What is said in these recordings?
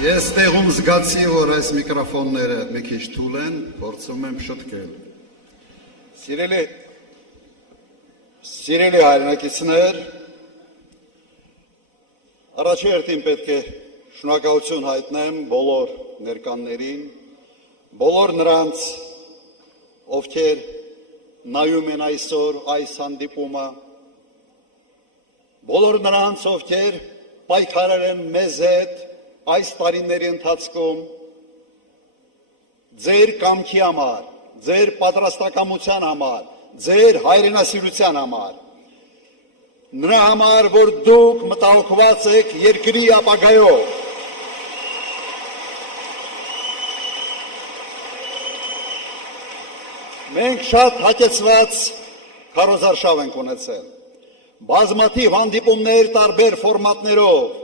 Ես տեղում զգացի, որ այս միկրոֆոնները մի քիչ թույլ են, փորձում եմ շտկել։ Սիրելի հայրենակիցներ, առաջերտին պետք է շնորհակալություն հայտնեմ բոլոր ներկաններին, բոլոր նրանց, ովքեր նայում են այսօր այս հանդիպումը, բոլոր նրանց, ովքեր պայքարել են մեզ հետ այս տարիների ընթացքում, ձեր կամքի համար, ձեր պատրաստակամության համար, ձեր հայրենասիրության համար, նրա համար, որ դուք մտահոգված եք երկրի ապագայով, մենք շատ հագեցված քարոզարշավ ենք ունեցել, բազմաթիվ հանդիպումներ տարբեր ֆորմատներով,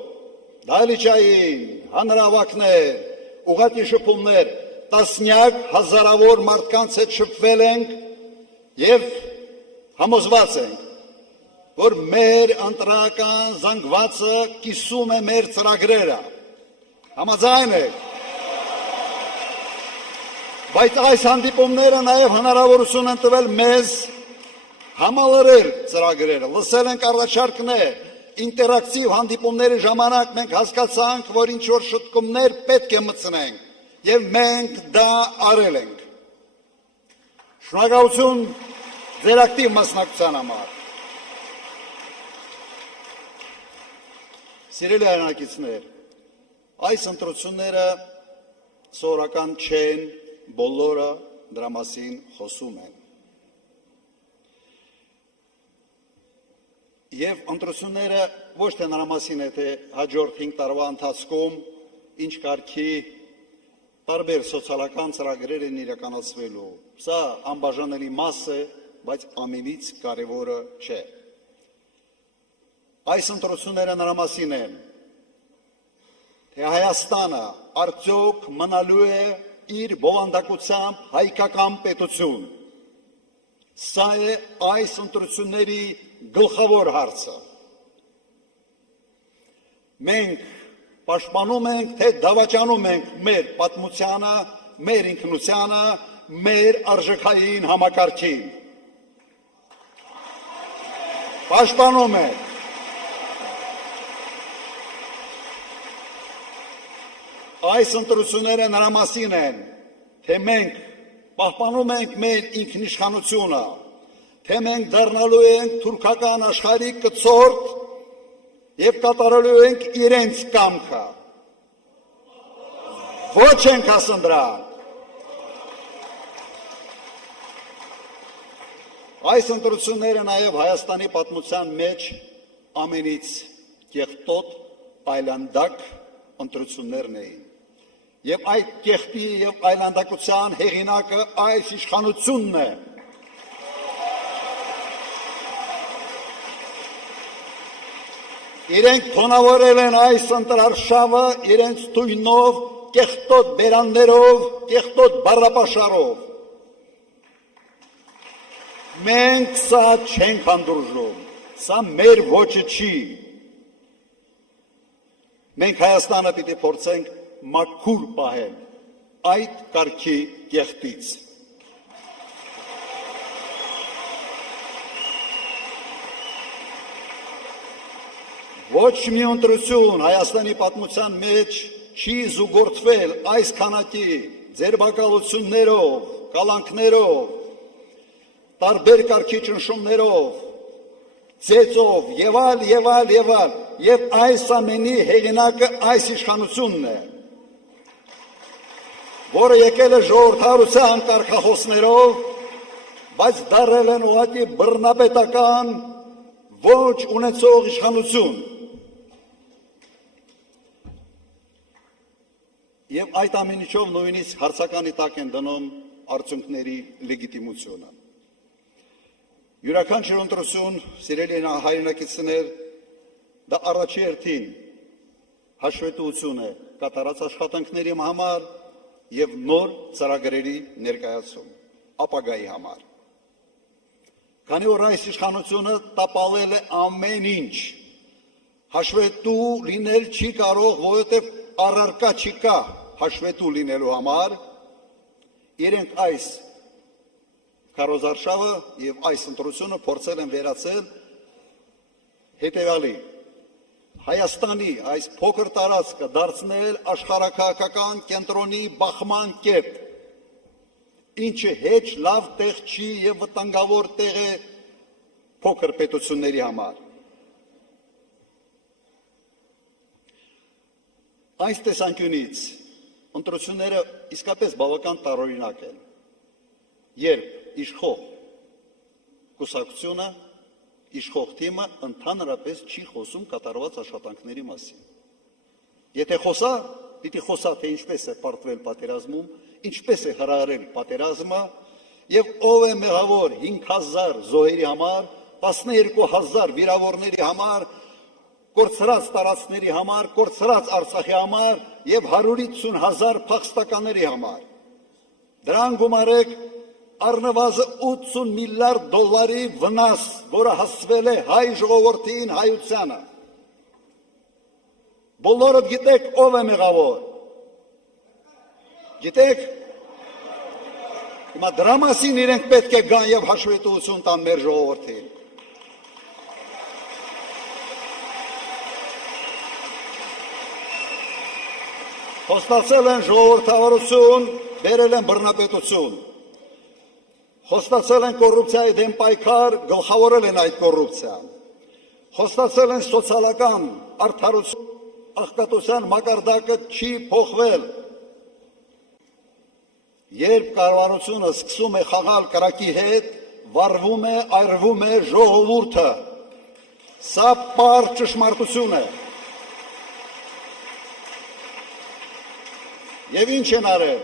դահլիճային, հանրահավաքներ, ուղղակի շփումներ, տասնյակ հազարավոր մարդկանց հետ շփվել ենք եւ համոզված ենք, որ մեր ընտրական զանգվածը կիսում է մեր ծրագրերը։ Համաձայն եք։ Բայց այս հանդիպումները նաեւ հնարավորություն են տվել մեզ համալրել ծրագրերը, լսել ենք առաջարկներ, ինտերակտիվ հանդիպումների ժամանակ մենք հասկացանք, որ ինչ-որ շտկումներ պետք է մտցնենք, եւ մենք դա արել ենք։ Շնորհակալություն ձեր ակտիվ մասնակցության համար։ Սիրելի հայրենակիցներ, այս ընտրությունները սովորական չեն, բոլորը դրա մասին խոսում են։ Եվ ընտրությունները ոչ թե նրա մասին է, թե հաջորդ 5 տարվա ընթացքում ինչ կարգի տարբեր սոցիալական ծրագրեր են իրականացվելու։ Սա անբաժանելի մաս է, բայց ամենից կարևորը չէ։ Այս ընտրությունները նրա մասին են, թե Հայաստանը արդյոք մնալու է իր բովանդակությամբ հայկական պետություն։ Սա է այս ընտրությունների գլխավոր հարցը։ Մենք պաշտպանում ենք, թե դավաճանում ենք մեր պատմությանը, մեր ինքնությանը, մեր արժեքային համակարգին։ Պաշտպանում ենք։ Այս ընտրությունները նրա մասին են, թե մենք պահպանում ենք մեր ինքնիշխանությունը, թե մենք դառնալու ենք թուրքական աշխարհի կցորդ եւ կատարելու ենք իրենց կամքը։ Ոչ ենք ասում դրան։ Այս ընտրությունները նաեւ Հայաստանի պատմության մեջ ամենից կեղտոտ, այլանդակ ընտրություններն էին։ Եվ այդ կեղտի եւ այլանդակության հեղինակը այս իշխանությունն է։ Իրենք թոնավորել են այս ընտրարշավը իրենց թույնով, կեղտոտ բերաններով, կեղտոտ բառապաշարով։ Մենք սա չենք հանդուրժում, սա մեր ոճը չի։ Մենք Հայաստանը պիտի փորձենք մաքուր պահել այդ կարգի կեղտից։ Ոչ մի ընտրություն Հայաստանի պատմության մեջ չի զուգորդվել այս քանակի ձերբակալություններով, կալանքներով, տարբեր կարգի ճնշումներով, ծեծով եւ այլ, եւ այս ամենի հեղինակը այս իշխանությունն է, որը եկել է ժողովրդարության կարգախոսներով, բայց դարձել են ուղղակի բռնապետական ոչ ունեցող իշխանություն։ Եվ այդ ամենիչով նույնիսկ հարցականի տակ են դնում արդյունքների լեգիտիմությունը։ Յուրաքանչյուր ընտրություն, սիրելի հայրենակիցներ, դա առաջերտին հաշվետվություն է կատարած աշխատանքների համար եւ նոր ծրագրերի ներկայացում, ապագայի համար։ Քանի որ այս իշխանությունը տապալել է ամեն ինչ, հաշվետու լինել չի կարող, որովհետև առարկա չի կա հաշվետու լինելու համար, իրենք այս քարոզարշավը եւ այս ընտրությունը փորձել են վերացել հետևյալի Հայաստանի այս փոքր տարածքը դարձնել աշխարհաքաղաքական կենտրոնի բախման կետ, ինչը հեչ լավ տեղ չի եւ վտանգավոր տեղ է փոքր պետությունների համար։ Այս տեսանկյունից ընտրությունները իսկապես բավական տարօրինակ են, երբ իշխող կուսակցությունը, իշխող թիմը ընդհանրապես չի խոսում կատարված աշխատանքների մասին։ Եթե խոսա, պիտի խոսա, թե ինչպես է պարտվել պատերազմում, ինչպես է հրահրել պատերազմը եւ ով է մեղավոր 5000 զոհերի համար, 12000 վիրավորների համար, կորցրած տարածքների համար, կորցրած Արցախի համար եւ 150,000 փախստականների համար։ Դրան գումարեք առնվազն 80 միլիարդ դոլարի վնաս, որը հասցվել է հայ ժողովրդին, հայությանը։ Բոլորդ գիտեք ով է մեղավոր։ Գիտեք։ Հիմա դրա մասին իրենք պետք է գան եւ հաշվետվություն տան մեր ժողովրդին։ Խոստացել են ժողովրդավարություն, բերել են բռնապետություն։ Խոստացել են կոռուպցիայի դեմ պայքար, գլխավորել են այդ կոռուպցիան։ Խոստացել են սոցիալական արդարություն, աղքատության մակարդակը չի փոխվել։ Երբ կառավարությունը սկսում է խաղալ կրակի հետ, վառվում է, այրվում է ժողովուրդը։ Սա պարզ ճշմարտություն է։ Եվ ինչ են արել,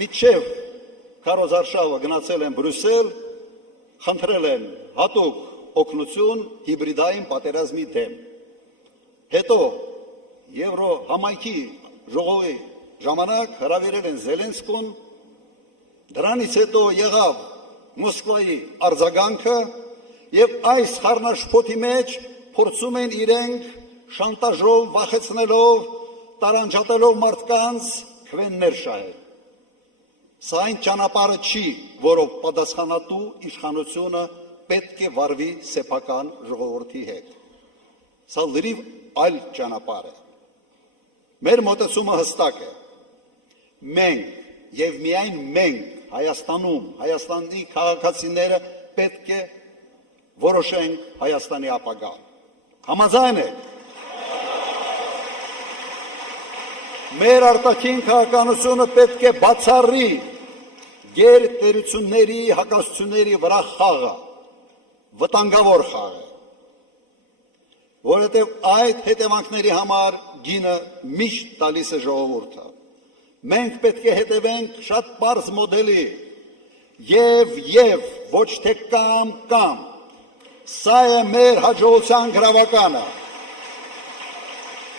մինչև քարոզարշավը գնացել են Բրյուսել, խնդրել են հատուկ օգնություն հիբրիդային պատերազմի դեմ։ Հետո Եվրո համայնքի ժողովի ժամանակ հրավիրել են Զելենսկուն, դրանից հետո եղավ Մոսկվայի արձագանքը եւ այս խառնաշփոթի մեջ փորձում են իրենք շանտաժով, վախեցնելով, տարանջատելով մարդկանց քվեններ շահել։ Սա այն ճանապարհը չի, որով պատասխանատու իշխանությունը պետք է վարվի սեփական ժողովրդի հետ։ Սա լրիվ այլ ճանապարհ է։ Մեր մոտեցումը հստակ է։ Մենք եւ միայն մենք Հայաստանում, Հայաստանի քաղաքացիները պետք է որոշենք Հայաստանի ապագան։ Համաձայն եք։ Մեր արտաքին քաղաքականությունը պետք է բացառի գերտերությունների, հակասությունների վրա խաղը, վտանգավոր խաղը, որովհետև այդ հետևանքների համար գինը միշտ տալիս է ժողովուրդը։ Մենք պետք է հետևենք շատ պարզ մոդելի եւ ոչ թե կամ, սա է մեր հաջողության գրավականը։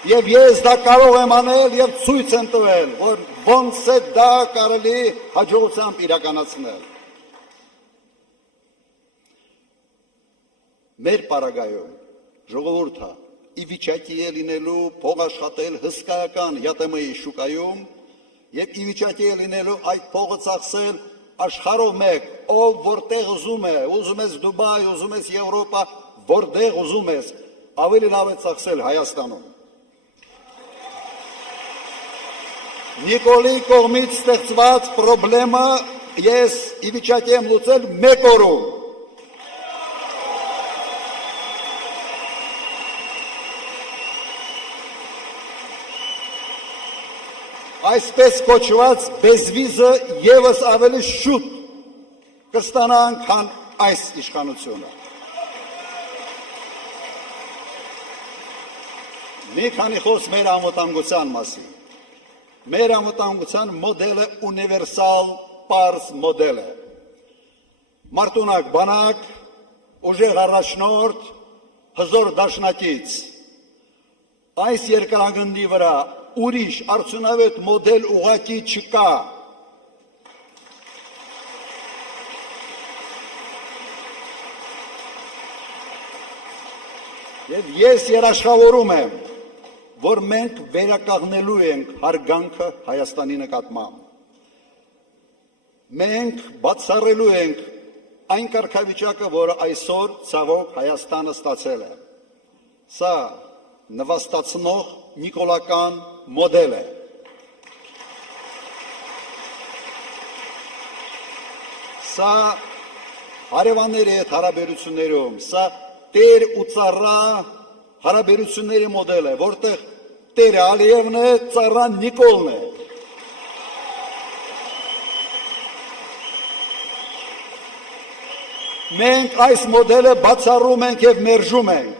Եվ ես դա կարող եմ անել եւ ցույց եմ տվել, որ ոնց է դա կարելի հաջողությամբ իրականացնել։ Մեր պարագայում ժողովուրդը ի վիճակի է լինելու փող աշխատել հսկայական ԵՏՄ-ի շուկայում եւ ի վիճակի է լինելու այդ փողը ծախսել աշխարհով մեկ, ով որտեղ ուզում է, ուզում ես Դուբայ, ուզում ես Եվրոպա, որտեղ ուզում ես, ավելի լավ է ծախսել Հայաստանում։ Նիկոլի կողմից ստեղծված պրոբլեմը ես ի վիճակի եմ լուծել մեկ օրում։ Այսպես կոչված բեզվիզը եւս ավելի շուտ կստանանք, քան այս իշխանությունը։ Մի քանի խոսք մեր անվտանգության մասին։ Մեր անվտանգության մոդելը ունիվերսալ պարզ մոդել է։ Մարտունակ բանակ, ուժեղ առաջնորդ, հզոր դաշնակից։ Այս երկրագնդի վրա ուրիշ արդյունավետ մոդել ուղղակի չկա։ Եվ ես երաշխավորում եմ, որ մենք վերականգնելու ենք հարգանքը Հայաստանի նկատմամբ։ Մենք բացառելու ենք այն կարգավիճակը, որը այսօր ցավոք Հայաստանը ստացել է։ Սա նվաստացնող նիկոլական մոդել է։ Սա հարևանների հետ հարաբերություններում, սա տեր ու ծառա հարաբերությունների մոդել է, որտեղ տերը Ալիևն է, ծառան Նիկոլն է։ Մենք այս մոդելը բացառում ենք և մերժում ենք։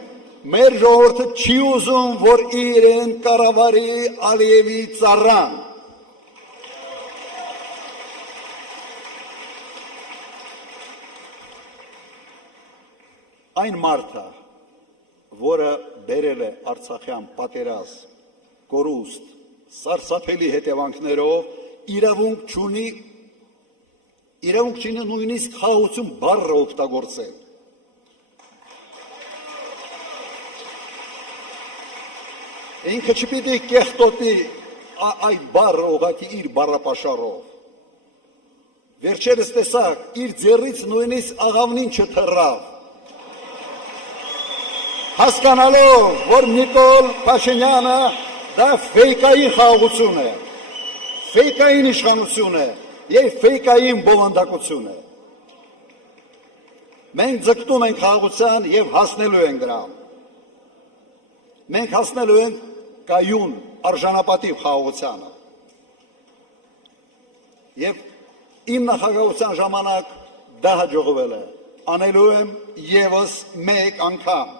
Մեր ժողովուրդը չի ուզում, որ իրեն կառավարի Ալիևի ծառան։ Այն մարդը, որը բերել է Արցախյան պատերազմ, կորուստ, սարսափելի հետևանքներով, իրավունք չունի նույնիսկ խաղաղություն բառը օգտագործել։ Ինքը չպիտի կեղտոտի այդ բառը ուղղակի իր բառապաշարով։ Վերջերս տեսակ, իր ձեռից նույնիսկ աղավնին չթռավ։ Հասկանալով, որ Նիկոլ Փաշինյանը դա ֆեյկային խաղաղություն է, ֆեյկային իշխանություն է և ֆեյկային բովանդակություն է։ Մենք ձգտում ենք խաղաղության և հասնելու ենք դրան։ Մենք հասնելու ենք կայուն արժանապատիվ խաղաղությանը։ Եվ իմ նախագահության ժամանակ դա հաջողվել է։ Անելու եմ ևս մեկ անգամ։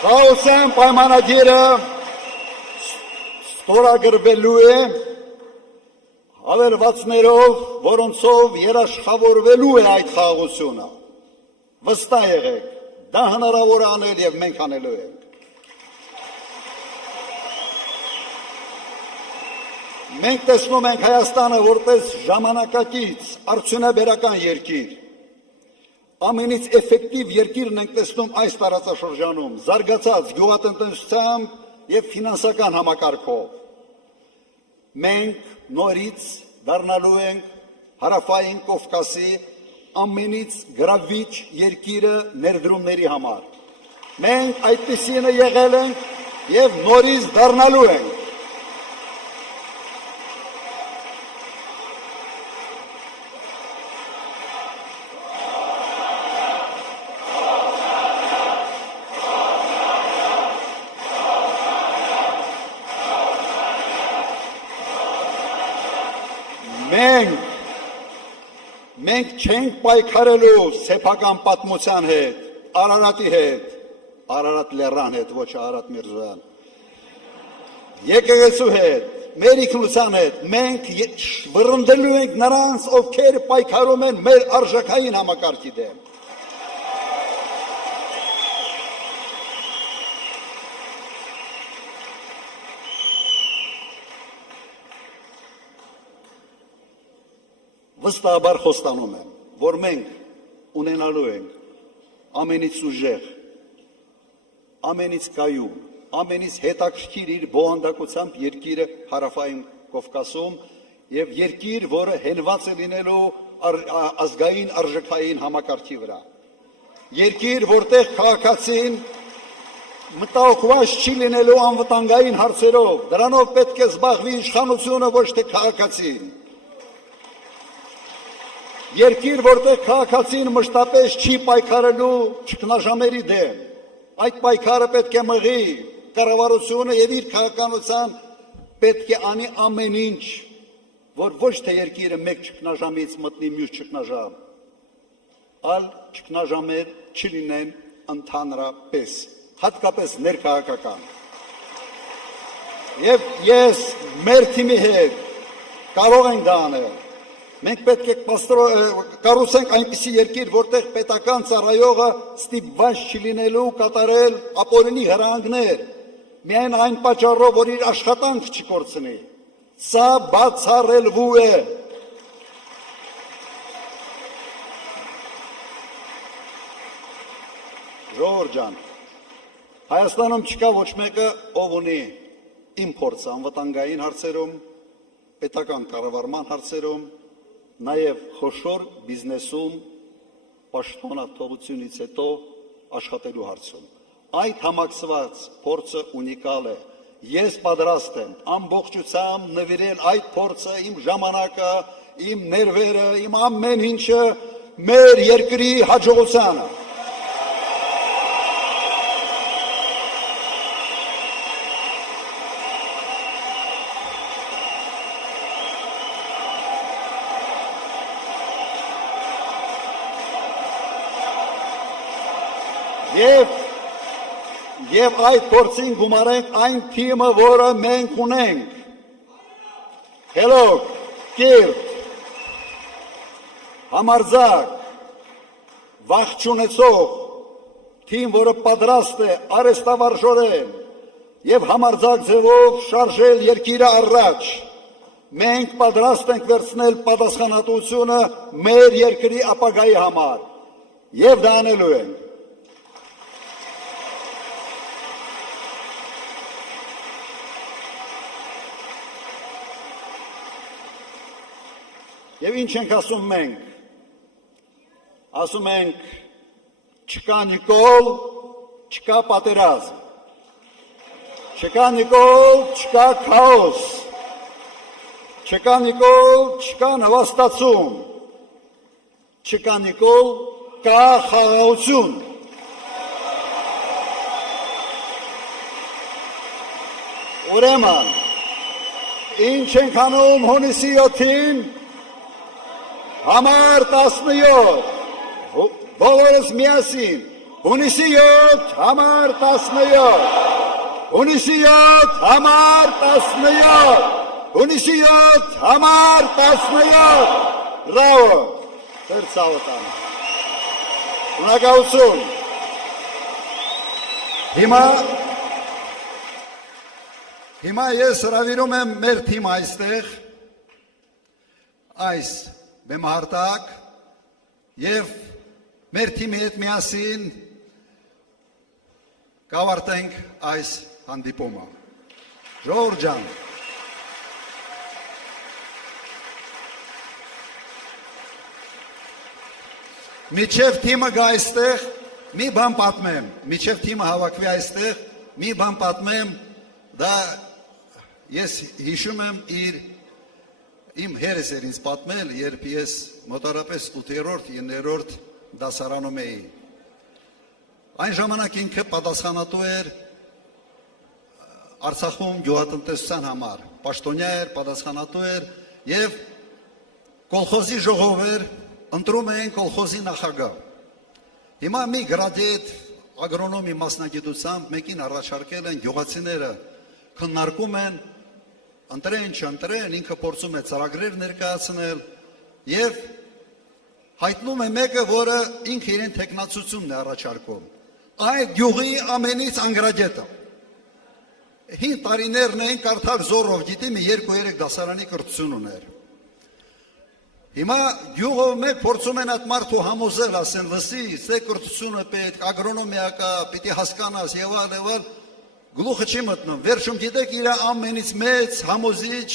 Խաղաղության պայմանագիրը ստորագրվելու է հավելվածներով, որոնցով երաշխավորվելու է այդ խաղաղությունը։ Վստահ եղեք, դա հնարավոր է անել և մենք անելու ենք։ Մենք տեսնում ենք Հայաստանը որպես ժամանակակից արդյունաբերական երկիր։ Ամենից էֆեկտիվ երկիրն ենք տեսնում այս տարածաշրջանում, զարգացած գյուղատնտեսությամբ և ֆինանսական համակարգով։ Մենք նորից դառնալու ենք Հարավային Կովկասի ամենից գրավիչ երկիրը ներդրումների համար։ Մենք այդպիսինը եղել ենք և նորից դառնալու ենք։ Մենք չենք պայքարելու սեփական պատմության հետ, Արարատի հետ, Արարատ լեռան հետ, ոչ Արարատ Միրզոյան, եկեղեցու հետ, մեր ինքնության հետ, մենք վռնդելու ենք նրանց, ովքեր պայքարում են մեր արժեքային համակարգի դեմ։ Վստահաբար խոստանում եմ, որ մենք ունենալու ենք ամենից ուժեղ, ամենից կայուն, ամենից հետաքրքիր իր բովանդակությամբ երկիրը Հարավային Կովկասում և երկիր, որը հենված է լինելու ազգային արժեքային համակարգի վրա։ Երկիր, որտեղ քաղաքացին մտահոգված չի լինելու անվտանգային հարցերով, դրանով պետք է զբաղվի իշխանությունը, ոչ թե քաղաքացին։ Երկիր, որտեղ քաղաքացին մշտապես չի պայքարելու ճգնաժամերի դեմ, այդ պայքարը պետք է մղի կառավարությունը և իր քաղաքականության պետք է անի ամեն ինչ, որ ոչ թե երկիրը մեկ ճգնաժամից մտնի մյուս ճգնաժամ, այլ ճգնաժամեր չլինեն ընդհանրապես, հատկապես ներքաղաքական։ Եվ ես մեր թիմի հետ կարող ենք դա անել։ Մենք պետք է կառուցենք այնպիսի երկիր, որտեղ պետական ծառայողը ստիպված չլինելու կատարել ապօրինի հրահանգներ, միայն այն պատճառով, որ իր աշխատանք չկորցնի։ Սա բացառելու է։ Ժողովուրդ ջան, Հայաստանում չկա ոչ մեկը, ով ունի իմ փորձը անվտանգային հարցերում, պետական կառավարման հարցերում, նաև խոշոր բիզնեսում պաշտոնաթողությունից հետո աշխատելու հարցում։ Այդ համակցված փորձը ունիկալ է։ Ես պատրաստ եմ ամբողջությամբ նվիրել այդ փորձը, իմ ժամանակը, իմ ներվերը, իմ ամեն ինչը մեր երկրի հաջողությանը։ Եվ այդ փորձին գումարենք այն թիմը, որը մենք ունենք։ Խելոք, կիրթ, համարձակ, վախ չունեցող թիմ, որը պատրաստ է արհեստավարժորեն եւ համարձակ ձևով շարժել երկիրը առաջ։ Մենք պատրաստ ենք վերցնել պատասխանատվությունը մեր երկրի ապագայի համար եւ դա անելու ենք։ Եվ ինչ ենք ասում մենք, ասում ենք չկա Նիկոլ, չկա պատերազմ, չկա Նիկոլ, չկա քաոս, չկա Նիկոլ, չկա նվաստացում, չկա Նիկոլ, կա խաղաղություն։ Ուրեմն, ինչ ենք անում հունիսի 7-ին, Համար 17, բոլորս միասին, հունիսի 7, համար 17, հունիսի 7, համար 17, հունիսի 7, համար 17, բրավո, ծերծավտան, ունակավություն, հիմա ես հրավիրում եմ մեր թիմ այստեղ, այս բեմահարտակ և մեր թիմի հետ միասին կավարտենք այս հանդիպումը։ Ժողովուրդ ջան, միջև թիմը գա այստեղ, մի բան պատմեմ, միջև թիմը հավաքվի այստեղ, մի բան պատմեմ, դա ես հիշում եմ իմ հերս էր ինձ պատմել, երբ ես մոտարապես 8-րդ, 9-րդ դասարանում էի։ Այն ժամանակ ինքը պատասխանատու էր Արցախում գյուղատնտեսության համար, պաշտոնյա էր, պատասխանատու էր և կոլխոզի ժողով էր, ընտրում էին կոլխոզի նախագահ։ Հիմա մի գրադիետ ագրոնոմի մասնագիտությամբ մեկին առաջարկել են գյուղացիները քննարկում են ընտրեն, չընտրեն, ինքը փորձում է ծրագրեր ներկայացնել և հայտնում է մեկը, որը ինքը իրեն թեկնածությունն է առաջարկում։ Այդ գյուղի ամենից անգրագետը։ 5 տարիներն էին կարդալ զորով գիտի, մի 2-3 դասարանի կրթություն ուներ։ Հիմա գյուղով մեկ փորձում են այդ մարդու համոզել, ասեն, լսի, ստե կրթությունը պետք, ագրոնոմիա կա, պիտի հասկանաս եւ այլ, գլուխը չի մտնում, վերջում գիտեք իր ամենից մեծ համոզիչ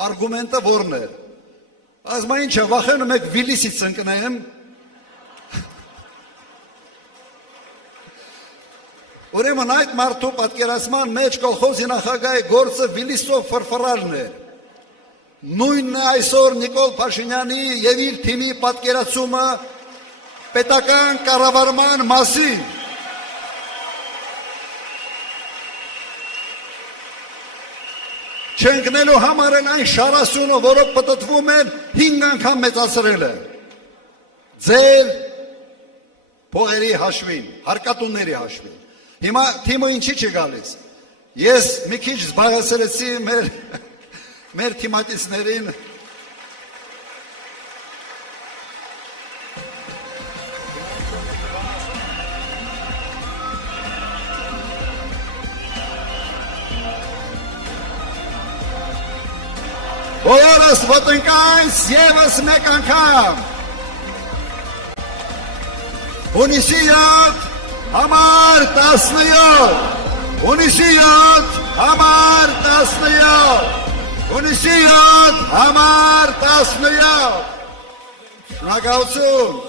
արգումենտը որն էր։ Ասում է ինչ է, վախենում եք Վիլիսից ընկնեմ։ Ուրեմն այդ մարդու պատկերացման մեջ կոլխոզի նախագահի գործը Վիլիսով ֆրֆռալն էր։ Նույնն է այսօր Նիկոլ Փաշինյանի եւ իր թիմի պատկերացումը պետական կառավարման մասին։ Չընկնելու համար են այն շարասյունը, որով պտտվում են 5 անգամ մեծացրել է։ Ձեր փողերի հաշվին, հարկատունների հաշվին։ Հիմա թիմը ինչի չի գալիս։ Ես մի քիչ զբաղեցրեցի մեր թիմակիցներին։ Բոլորս ոտնկանց ևս մեկ անգամ։ Հունիսի 7 համար 17, հունիսի 7 համար 17, հունիսի 7 համար 17, շնորհակալություն։